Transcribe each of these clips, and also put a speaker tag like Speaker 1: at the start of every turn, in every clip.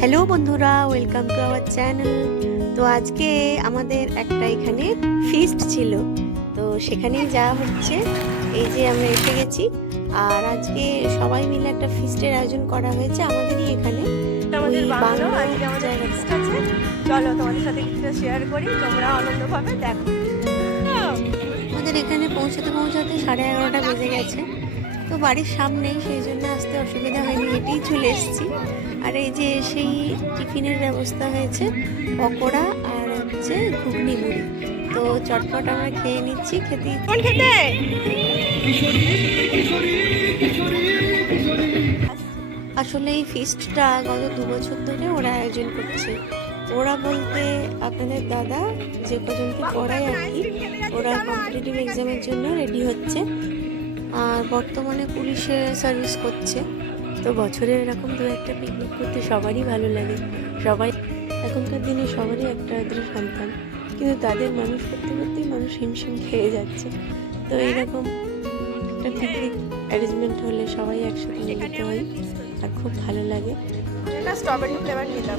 Speaker 1: Hello বন্ধুরা welcome to our channel তো আজকে আমাদের একটা এখানে ফিস্ট ছিল। তো সেখানেই যাওয়া হচ্ছে। এই যে আমরা এসে গেছি। আর আজকে সবাই মিলে একটা ফিস্টের আয়োজন করা হয়েছে আমাদেরই এখানে।
Speaker 2: আমাদের বাংলো আজকে আমাদের ফিস্ট আছে। চলো তোমাদের সাথে কিছুটা শেয়ার করি। তোমরা আনন্দ পাবে দেখো।
Speaker 1: আমাদের এখানে পৌঁছাতে পৌঁছাতে সাড়ে এগারোটা বেজে গেছে। তো বাড়ির সামনেই সেই জন্য আসতে অসুবিধা হয়নি হেঁটেই চলে এসেছি। আর এই যে সেই টিফিনের ব্যবস্থা হয়েছে পকোড়া আর হচ্ছে ঘুগনি মুড়ি। তো চটপট আমরা খেয়ে নিচ্ছি খেতে
Speaker 2: কোন খেতে?
Speaker 1: আসলে এই ফিস্টটা গত দু বছর ধরে ওরা আয়োজন করছে। ওরা বলতে আপনাদের দাদা যে কজনকে পড়ায় আর কি ওরা কম্পিটিটিভ এক্সামের জন্য রেডি হচ্ছে। আর বর্তমানে পুলিশে সার্ভিস করছে। তো বছরে এরকম দু একটা পিকনিক করতে সবারই ভালো লাগে। সবাই, এখনকার দিনে সবারই একটা আদ্র সন্তান। কিন্তু তাদের মানুষ করতে করতেই মানুষ হিমশিম খেয়ে যাচ্ছে। তো এইরকম একটা পিকনিক অ্যারেঞ্জমেন্ট হলে সবাই একসাথে নিয়ে যেতে হয় আর খুব ভালো লাগে।
Speaker 2: স্ট্রবেরি ফ্লেভার নিলাম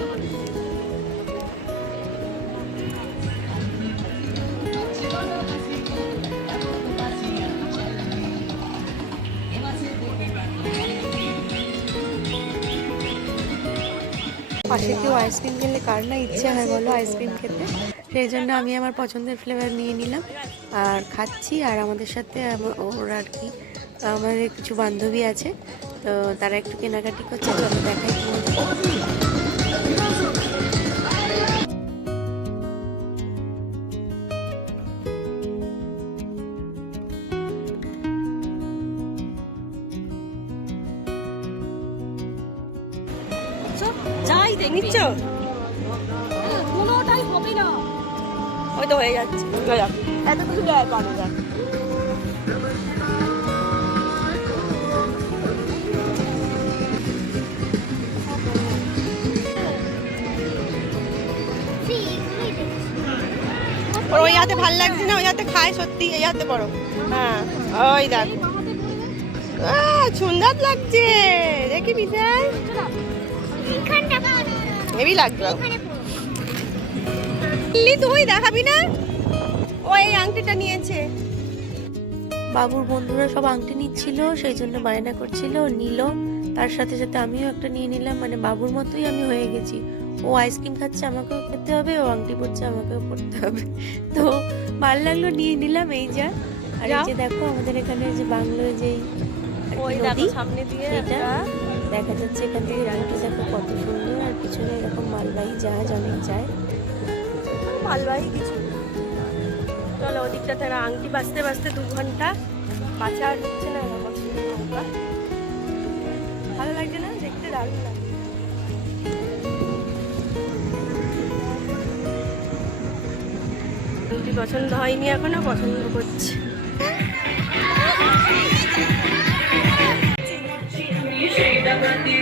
Speaker 1: পাশে কেউ আইসক্রিম খেলে কার না ইচ্ছে হয় বলো আইসক্রিম খেতে? সেই জন্য আমি আমার পছন্দের ফ্লেভার নিয়ে নিলাম আর খাচ্ছি আর আমাদের সাথে আমার ওর আর কি আমাদের কিছু বান্ধবী আছে, তো তারা একটু কেনাকাটি করছে, চলো দেখাই
Speaker 2: নিচ্ছ?
Speaker 3: কোনোটাই হবে না।
Speaker 2: ওই তো হয়ে যাচ্ছে। এত কিছু দেয় পাবে ওর ওই হাতে ভালো লাগছে না ওই হাতে খায় সত্যি এই হাতে পড়ো। হ্যাঁ ওই দেখো। আহ, সুন্দর লাগছে। দেখি বিশাল হেভি লিলি, তুই দেখাবি না? ও এই আংটিটা নিয়েছে।
Speaker 1: বাবুর বন্ধুরা সব আংটি নিচ্ছিল সেই জন্য বায়না করছিল নিল। তার সাথে সাথে আমিও একটা নিয়ে নিলাম মানে বাবুর মতোই আমি হয়ে গেছি। ও আইসক্রিম খাচ্ছে আমাকেও খেতে হবে ও আংটি পরছে আমাকেও পরতে হবে। তো ভালো লাগল নিয়ে নিলাম এই যা। আর এই যে দেখো আমাদের এখানে যে বাংলোয় যেই
Speaker 2: ওই
Speaker 1: নদী
Speaker 2: দেখো সামনে দিয়ে
Speaker 1: এটা। দেখা যাচ্ছে এখান থেকে রানটি দেখো কত সুন্দর, আর পিছনে এরকম মালবাহী জাহাজ অনেক যায়।
Speaker 2: মালবাহী কিছু চলো ওদিকটা তারা আংটি বাজতে বাজতে দু ঘণ্টা বাঁচা আর হচ্ছে না নৌকা। ভালো লাগছে না? দেখতে দারুণ আংটি পছন্দ হয়নি এখনও, পছন্দ করছে।
Speaker 3: মাকে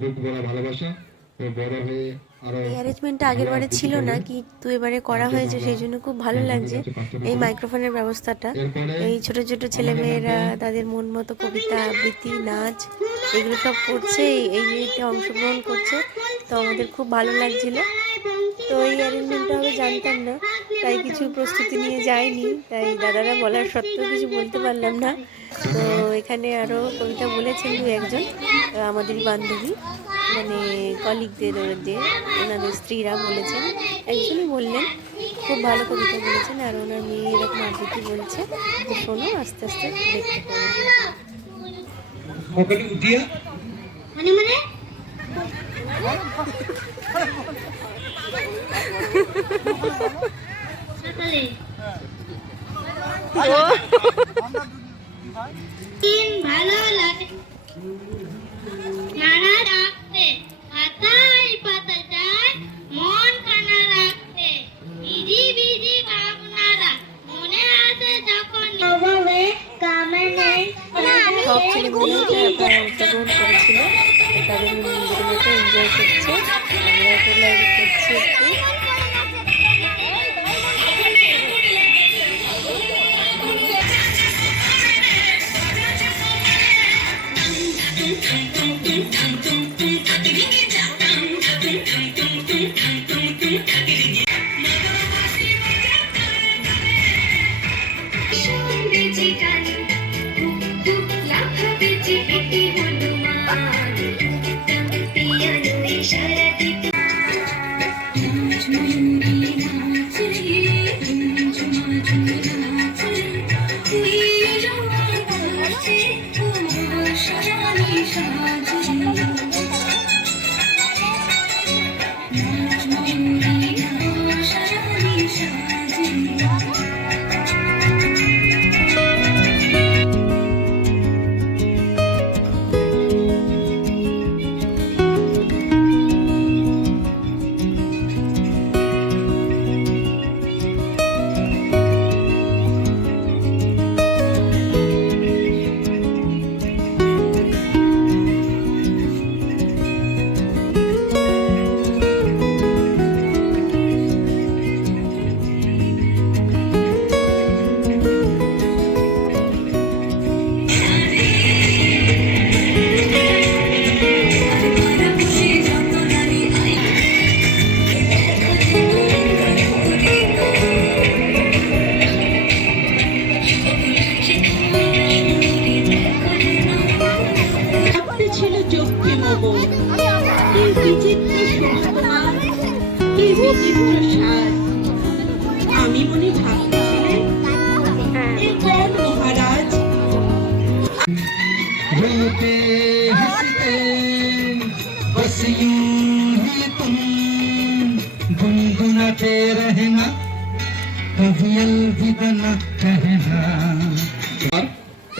Speaker 4: বুক ভরা ভালোবাসা।
Speaker 1: এই অ্যারেঞ্জমেন্টটা আগের বারে ছিল না কিন্তু এবারে করা হয়েছে সেই জন্য খুব ভালো লাগছে এই মাইক্রোফোনের ব্যবস্থাটা। এই ছোট ছোট ছেলেমেয়েরা তাদের মন মতো কবিতা আবৃত্তি নাচ এগুলো সব করছে এই- ইয়েতে অংশগ্রহণ করছে। তো আমাদের খুব ভালো লাগছিল। তো এই অ্যারেঞ্জমেন্টটা আমি জানতাম না তাই কিছু প্রস্তুতি নিয়ে যাইনি। তাই দাদারা বলার সত্ত্বেও কিছু বলতে পারলাম না। তো এখানে আরও কবিতা বলেছেন দু একজন আহ, আমাদেরই বান্ধবী। মানে কলিগদের যে ওনাদের স্ত্রীরা বলেছেন একজনই বললেন খুব ভালো কবিতা বলেছেন আর ওনার মেয়ে এরকম আবৃত্তি বলছে তো শোনো আস্তে আস্তে দেখতে পাবো
Speaker 3: মানে মানে? ভালো লাগে।
Speaker 5: Để
Speaker 4: 待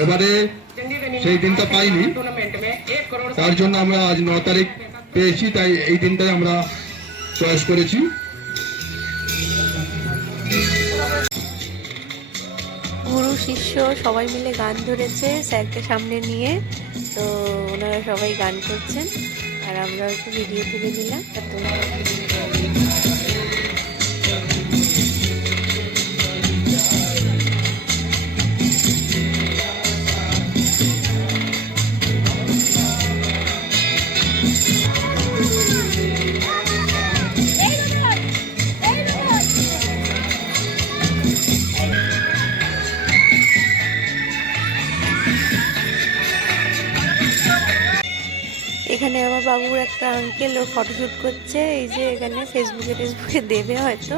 Speaker 4: এবারে সেই দিনটা পাইনি। তার জন্য আমরা আজ ন তারিখ পেয়েছি, তাই এই দিনটাই আমরা চয়েস করেছি।
Speaker 1: গুরু, শিষ্য সবাই মিলে গান ধরেছে স্যারকে সামনে নিয়ে। তো ওনারা সবাই গান করছেন। আর আমরা একটু ভিডিও তুলে নিলাম। আমার বাবুর একটা আঙ্কেল ও ফটোশ্যুট করছে। এই যে এখানে ফেসবুকে টেসবুকে দেবে হয়তো।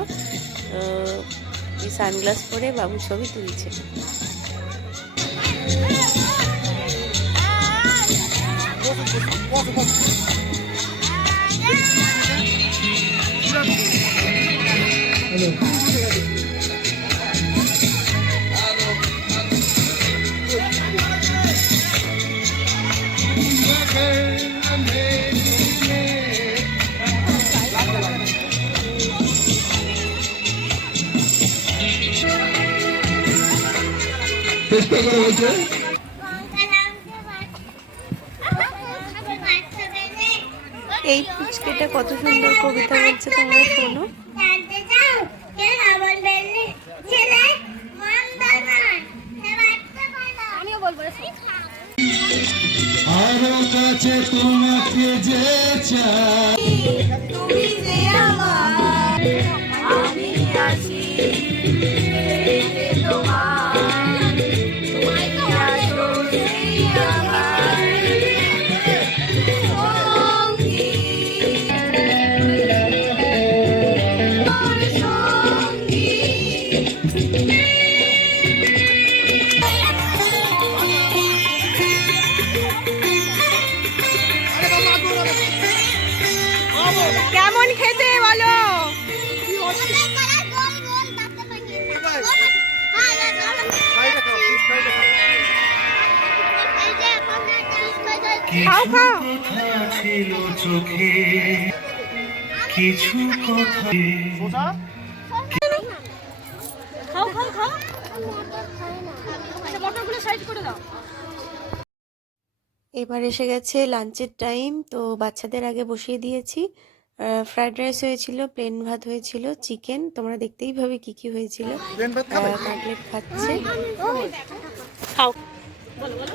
Speaker 1: এই সানগ্লাস পরে বাবুর ছবি তুলছে।
Speaker 4: চেষ্টা করা হয়েছে
Speaker 1: এই পুচকেটা কত সুন্দর কবিতা বলছে তোমরা শোনো।
Speaker 3: জানতে চাও কে রাবণ বেলনে ছেলে মন্দ নয় সে বাচ্চা বলো আমিও বলব
Speaker 5: আরও কাছে তোমাকে যে চাই।
Speaker 2: খাও খাও।
Speaker 5: ছিল চোখে কিছু কথা
Speaker 2: খাও খাও খাও। আচ্ছা মটরগুলো সাইড করে দাও।
Speaker 1: এবার এসে গেছে লাঞ্চের টাইম তো বাচ্চাদের আগে বসিয়ে দিয়েছি। ফ্রাইড রাইস হয়েছিল প্লেন ভাত হয়েছিল চিকেন। তোমরা দেখতেই ভাবে কি কি হয়েছিল। কাটলেট খাচ্ছে।
Speaker 2: খাও। বলো বলো।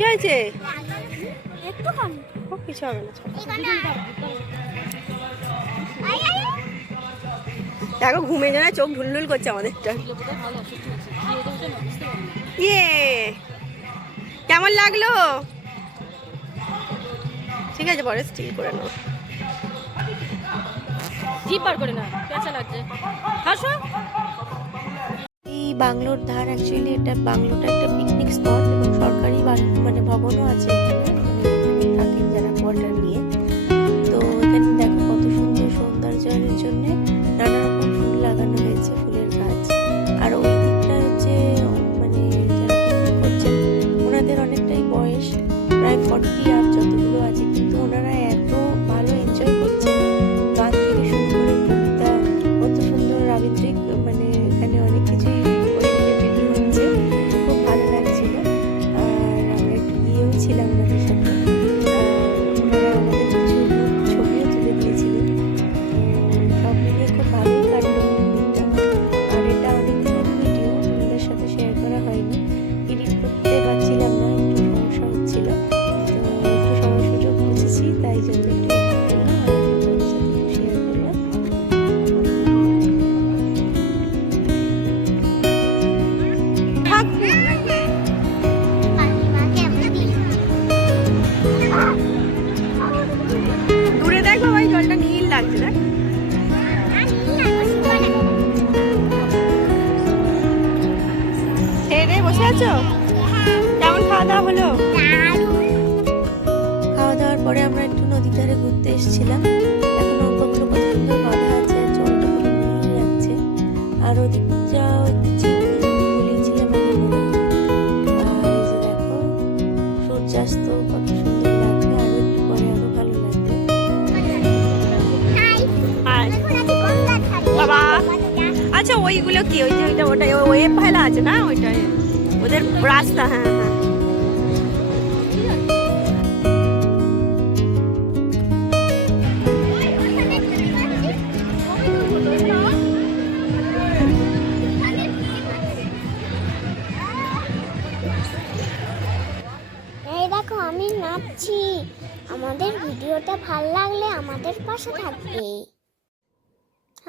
Speaker 2: কি হয়েছে?
Speaker 3: একটু
Speaker 2: ও, কিছু হবে না দেখো ঘুমে যেন চোখ ঢুলঢুল করছে আমাদেরটা। ইয়ে! কেমন লাগল? ঠিক আছে পরে স্টিল করে নাও জিপ বার করে না পেঁচা লাগছে। হাসো।
Speaker 1: এই বাংলোর ধার অ্যাকচুয়ালি এটা বাংলোটা একটা স্পট এবং সরকারি মানে ভবনও আছে এখানে। মানে থাকেন যারা কোয়ার্টার নিয়ে। তো এখানে দেখো কত সুন্দর সৌন্দর্যের জন্য তাই জন্য
Speaker 2: হ্যাঁ হ্যাঁ
Speaker 3: দেখো, আমি নাচছি। আমাদের ভিডিওটা ভালো লাগলে আমাদের পাশে থাকবে।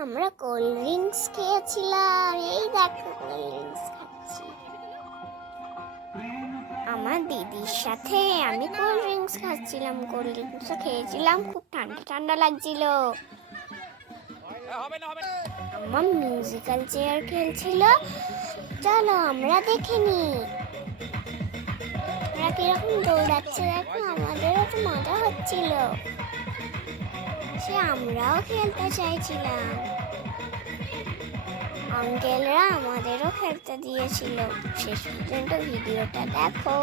Speaker 3: আমরা কোল্ড ড্রিঙ্কস খেয়েছিলাম। এই দেখো, কোল্ড ড্রিঙ্কস। আমার দিদির সাথে আমি কোল্ড ড্রিঙ্কস খাচ্ছিলাম, কোল্ড ড্রিঙ্কসটা খেয়েছিলাম, খুব ঠান্ডা ঠান্ডা লাগছিল। আমার মিউজিক্যাল চেয়ার খেলছিল, চলো আমরা দেখে ওরা কীরকম দৌড়াচ্ছে দেখো আমাদেরও তো মজা হচ্ছিল। সে আমরাও খেলতে চাইছিলাম। আঙ্কেলরা আমাদেরও খেলতে দিয়েছিল শেষ পর্যন্ত ভিডিওটা দেখো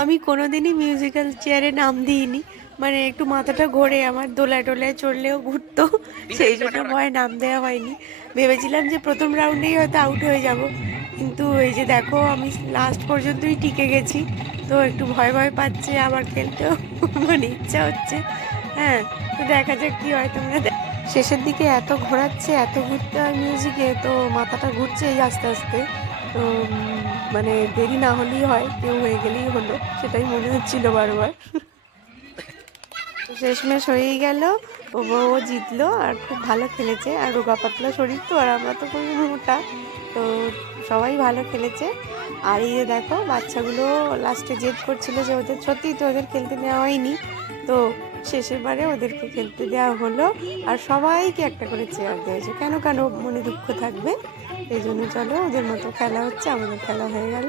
Speaker 1: আমি কোনোদিনই মিউজিক্যাল চেয়ারে নাম দিইনি। মানে একটু মাথাটা ঘোরে, আমার দোলায় টোলায় চড়লেও ঘুরতো, সেই জন্য ভয় নাম দেওয়া হয়নি। ভেবেছিলাম যে প্রথম রাউন্ডেই হয়তো আউট হয়ে যাব, কিন্তু এই যে দেখো, আমি লাস্ট পর্যন্তই টিকে গেছি, তো একটু ভয় ভয় পাচ্ছে আবার খেলতেও মানে ইচ্ছা হচ্ছে। হ্যাঁ তো দেখা যাক কী হয় তোমরা শেষের দিকে এত ঘোরাচ্ছে, এত ঘুরতে হয় মিউজিকে তো মাথাটা ঘুরছেই আস্তে আস্তে। তো মানে দেরি না হলেই হয়, কেউ হয়ে গেলেই হলো, সেটাই মনে হচ্ছিল বারবার। শেষমেশ হয়েই গেল ও বউ জিতলো, আর খুব ভালো খেলেছে, আর রোগা পাতলা শরীর তো, আর আমরা তো খুবই মোটা, তো সবাই ভালো খেলেছে। আর এই যে দেখো, বাচ্চাগুলো লাস্টে জেদ করছিল যে ওদের, সত্যিই তো ওদের খেলতে নেওয়া হয়নি, তো শেষের বারে ওদেরকে খেলতে দেওয়া হলো, আর সবাইকে একটা করে চেয়ার দেওয়া হয়েছে। কেন কেন মনে দুঃখ থাকবে? এই জন্য চলো ওদের মতো খেলা হচ্ছে আমাদের খেলা হয়ে গেল।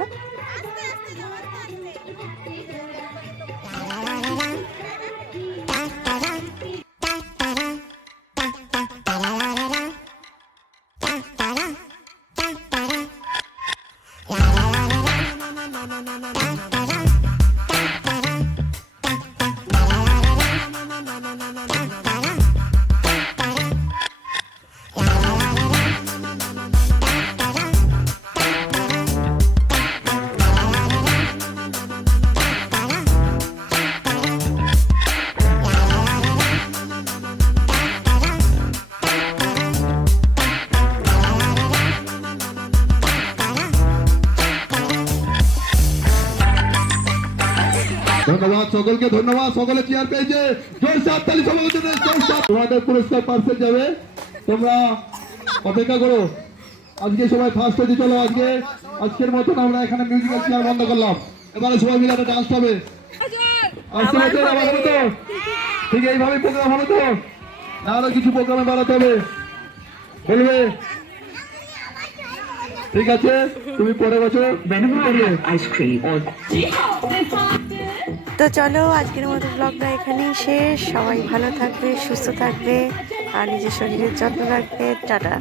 Speaker 6: সকলকে ধন্যবাদ। সকলে চেয়ার পেয়েছে। জোরসে তোমাদের পুরস্কার পার্সেল যাবে। তোমরা অপেক্ষা করো। আজকে সবাই ফার্স্ট হয়েছে। চলো আজকে আজকের মতন আমরা এখানে মিউজিক্যাল চেয়ার বন্ধ করলাম। এবারে সবাই মিলে একটা ডান্স হবে। আজকে মতন আবার হবে তো? ঠিক এইভাবে প্রোগ্রাম হবে তো? আরও কিছু প্রোগ্রামে বাড়াতে হবে। বলবে? ঠিক আছে। তুমি পরে বছর
Speaker 7: or
Speaker 1: তো চলো, আজকের মতো ব্লগটা এখানেই শেষ। সবাই ভালো থাকবে, সুস্থ থাকবে, আর নিজের শরীরের যত্ন রাখবে। টাটা।